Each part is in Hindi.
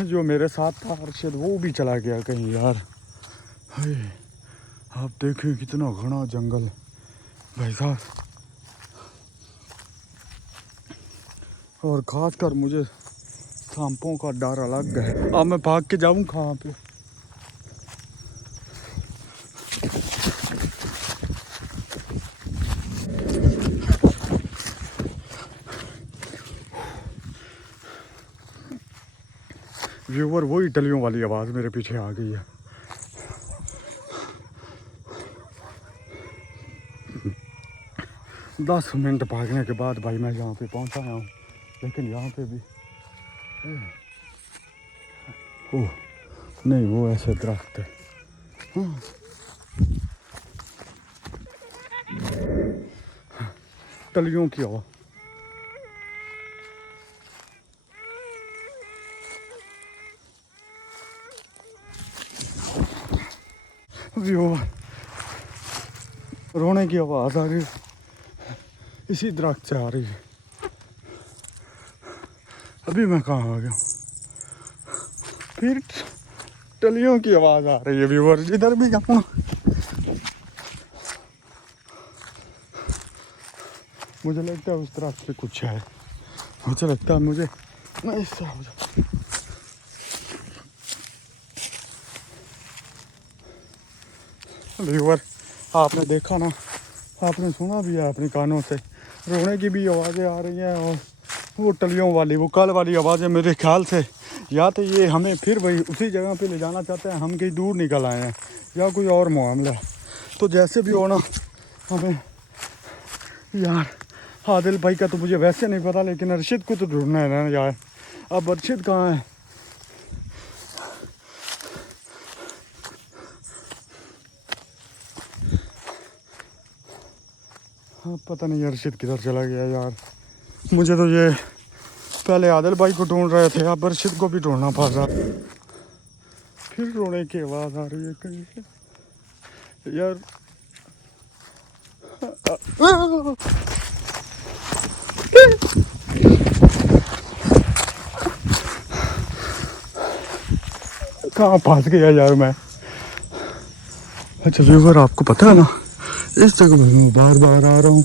जो मेरे साथ था अरशद वो भी चला गया कहीं यार। हाय, आप देखें कितना घना जंगल भाई साहब, और खासकर मुझे सांपों का डर अलग है। अब मैं भाग के जाऊँ कहाँ पे? व्यूवर वही टलियों वाली आवाज़ मेरे पीछे आ गई है। दस मिनट भागने के बाद भाई मैं यहाँ पे पहुँचा हूँ, लेकिन यहाँ पे भी ओह नहीं, वो ऐसे दरख्त है। हाँ। टलियों की आवाज़। व्यूवर रोने की आवाज़ आ रही है, इसी दरख्त से आ रही है। अभी मैं कहाँ आ गया? फिर टलियों की आवाज़ आ रही है व्यूवर, इधर भी जाऊँ। मुझे लगता है उस दरख्त पे कुछ है, मुझे लगता है मुझे मैं इस तरह हो जाऊँ। व्यूवर आपने देखा ना, आपने सुना भी है अपने कानों से, रोने की भी आवाज़ें आ रही हैं, और वो टलियों वाली, वो कल वाली आवाज़ें मेरे ख्याल से या तो ये हमें फिर वही उसी जगह पे ले जाना चाहते हैं, हम कहीं दूर निकल आए हैं, या कोई और मामला है। तो जैसे भी हो ना, हमें यार आदिल भाई का तो मुझे वैसे नहीं पता, लेकिन अरशद को तो ढूंढना है ना यार। अब अरशद कहाँ है? हाँ पता नहीं अरशद किधर चला गया यार। मुझे तो ये पहले आदिल भाई को ढूंढ रहे थे, अब अरशद को भी ढूंढना पड़ रहा। फिर रोने की आवाज़ आ रही है कहीं से यार। कहाँ फंस गया यार मैं। अच्छा व्यूवर आपको पता है ना, इस जगह पे मैं बार बार आ रहा हूँ,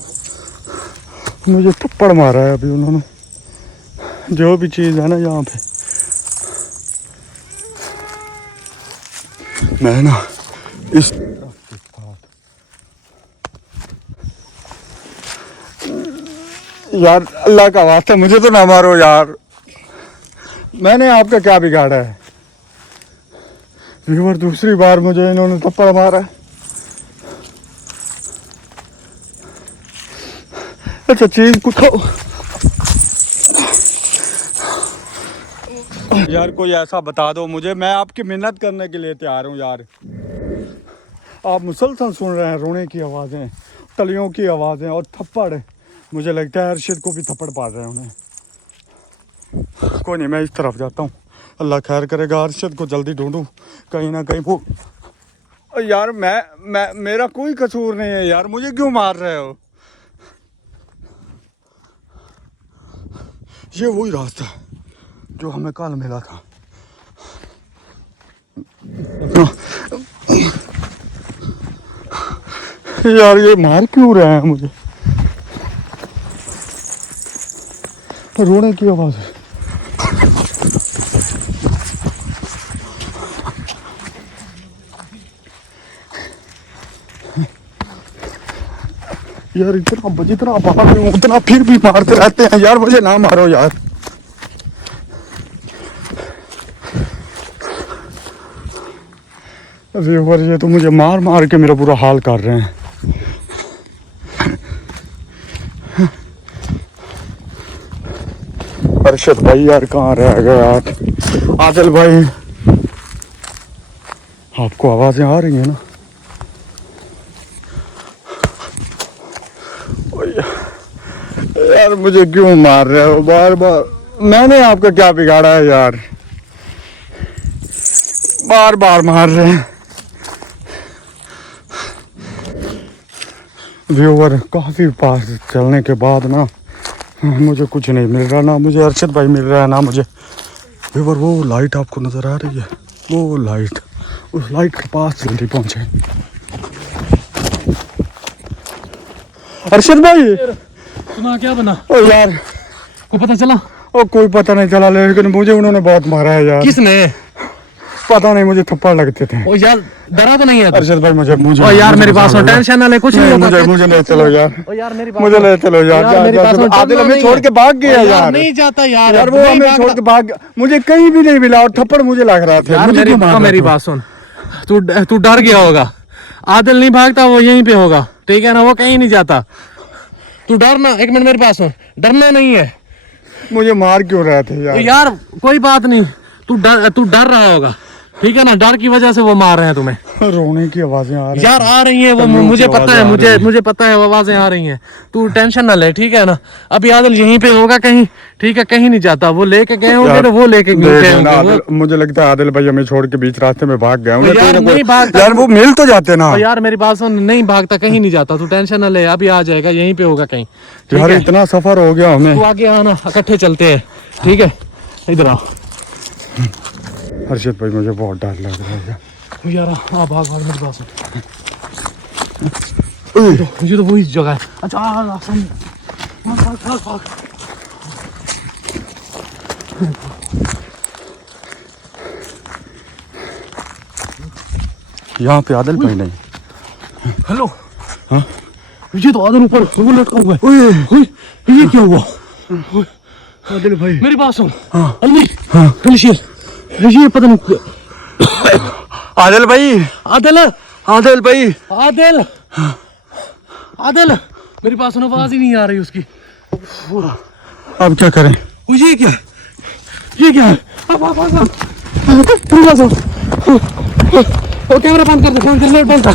मुझे थप्पड़ मारा है अभी उन्होंने, जो भी चीज़ है ना यहाँ पे। मैं ना इस यार अल्लाह का वास्ता मुझे तो ना मारो यार, मैंने आपका क्या बिगाड़ा है? व्यूवर दूसरी बार मुझे इन्होंने थप्पड़ मारा है। अच्छा चीज कुछ यार, कोई ऐसा बता दो मुझे, मैं आपकी मिन्नत करने के लिए तैयार हूँ यार। आप मुसलसल सुन रहे हैं रोने की आवाज़ें, टलियों की आवाज़ें और थप्पड़। मुझे लगता है अरशद को भी थप्पड़ पड़ रहे हैं उन्हें। कोई नहीं, मैं इस तरफ जाता हूँ, अल्लाह खैर करेगा। अरशद को जल्दी ढूंढूँ, कहीं ना कहीं वो यार मैं मेरा कोई कसूर नहीं है यार, मुझे क्यों मार रहे हो? ये वही रास्ता है जो हमें कल मिला था। यार ये मार क्यों रहे हैं मुझे? रोने की आवाज़ है। यार जितना भाग रहा हूँ उतना फिर भी मारते रहते हैं यार, मुझे ना मारो यार। व्यूवर ये तो मुझे मार मार के मेरा बुरा हाल कर रहे हैं। अरशद भाई यार कहाँ रह गए यार? आदिल भाई आपको आवाज़ें आ रही हैं ना? यार मुझे क्यों मार रहे हो बार बार? मैंने आपका क्या बिगाड़ा है यार? बार बार मार रहे हैं। व्यूवर काफ़ी पास चलने के बाद ना मुझे कुछ नहीं मिल रहा, ना मुझे अरशद भाई मिल रहा है, ना मुझे व्यूअर वो लाइट आपको नजर आ रही है, वो लाइट, उस लाइट के पास जल्दी पहुंचे। अरशद भाई तुम्हारा क्या बना? ओ यार, को पता चला? ओ कोई पता नहीं चला, लेकिन मुझे उन्होंने बहुत मारा है यार। किसने? पता नहीं, मुझे थप्पड़ लगते थे। ओ यार डरा तो नहीं है? अरशद भाई मुझे ओ यार मेरी बात सुन, टेंशन ना ले, कुछ नहीं होगा। मुझे ले चलो यार, ओ यार मेरी बात मुझे ले चलो यार। मेरी बात सुन, आदिल हमें छोड़ के भाग गया यार। नहीं जाता यार, यार वो हमें छोड़ के भाग, मुझे कहीं भी नहीं मिला और थप्पड़ मुझे लग रहा था। यार मेरी बात सुन, तू डर गया होगा। आदिल नहीं भागता, वो यहीं पे होगा, ठीक है ना? वो कहीं नहीं जाता। तू डरना, एक मिनट मेरी बात सुन, डरना नहीं है। मुझे मार क्यों रहे थे यार? यार कोई बात नहीं, तू डर रहा होगा, ठीक है ना? डर की वजह से वो मार रहे हैं तुम्हें। रोने की आवाजें आ रही यार आ रही हैं वो, मुझे पता है, मुझे पता है वो आवाजें आ रही हैं। तू टेंशन ना ले, ठीक है ना? अभी आदिल यहीं पे होगा कहीं, ठीक है? कहीं नहीं जाता। वो लेके गए होंगे ना, वो लेके गए होंगे। मुझे लगता है आदिल भाई हमें छोड़ के बीच रास्ते में भाग गए होंगे। यार नहीं भागता यार, वो मिल तो जाते ना। यार मेरी बात सुन, नहीं भागता, कहीं नहीं जाता। तू टेंशन ना ले, अभी आ जाएगा, यहीं पे होगा कहीं, ठीक यार है? इतना सफर हो गया हमें। तू आगे आना, इकट्ठे चलते हैं, ठीक है? इधर आओ। हर्षित भाई मुझे बहुत डर लग रहा है यार भाग भाग, मेरी बात सुन। ये तो वही जगह है। अच्छा सामने, भाग भाग भाग। यहाँ पे आदिल भाई नहीं। हेलो। हाँ? ये तो आदिल ऊपर वो लटका हुआ है। ये क्या हुआ? आदिल भाई मेरी बात सुन। हाँ। अलवी, हाँ ये पता नहीं। आदिल भाई, आदिल आदिल भाई, आदिल आदिल, मेरी बात सुनो, आवाज ही नहीं आ रही उसकी। अब क्या करें? ये क्या है? अब कैमरा बंद कर दे, फोन कर ले, बंद कर।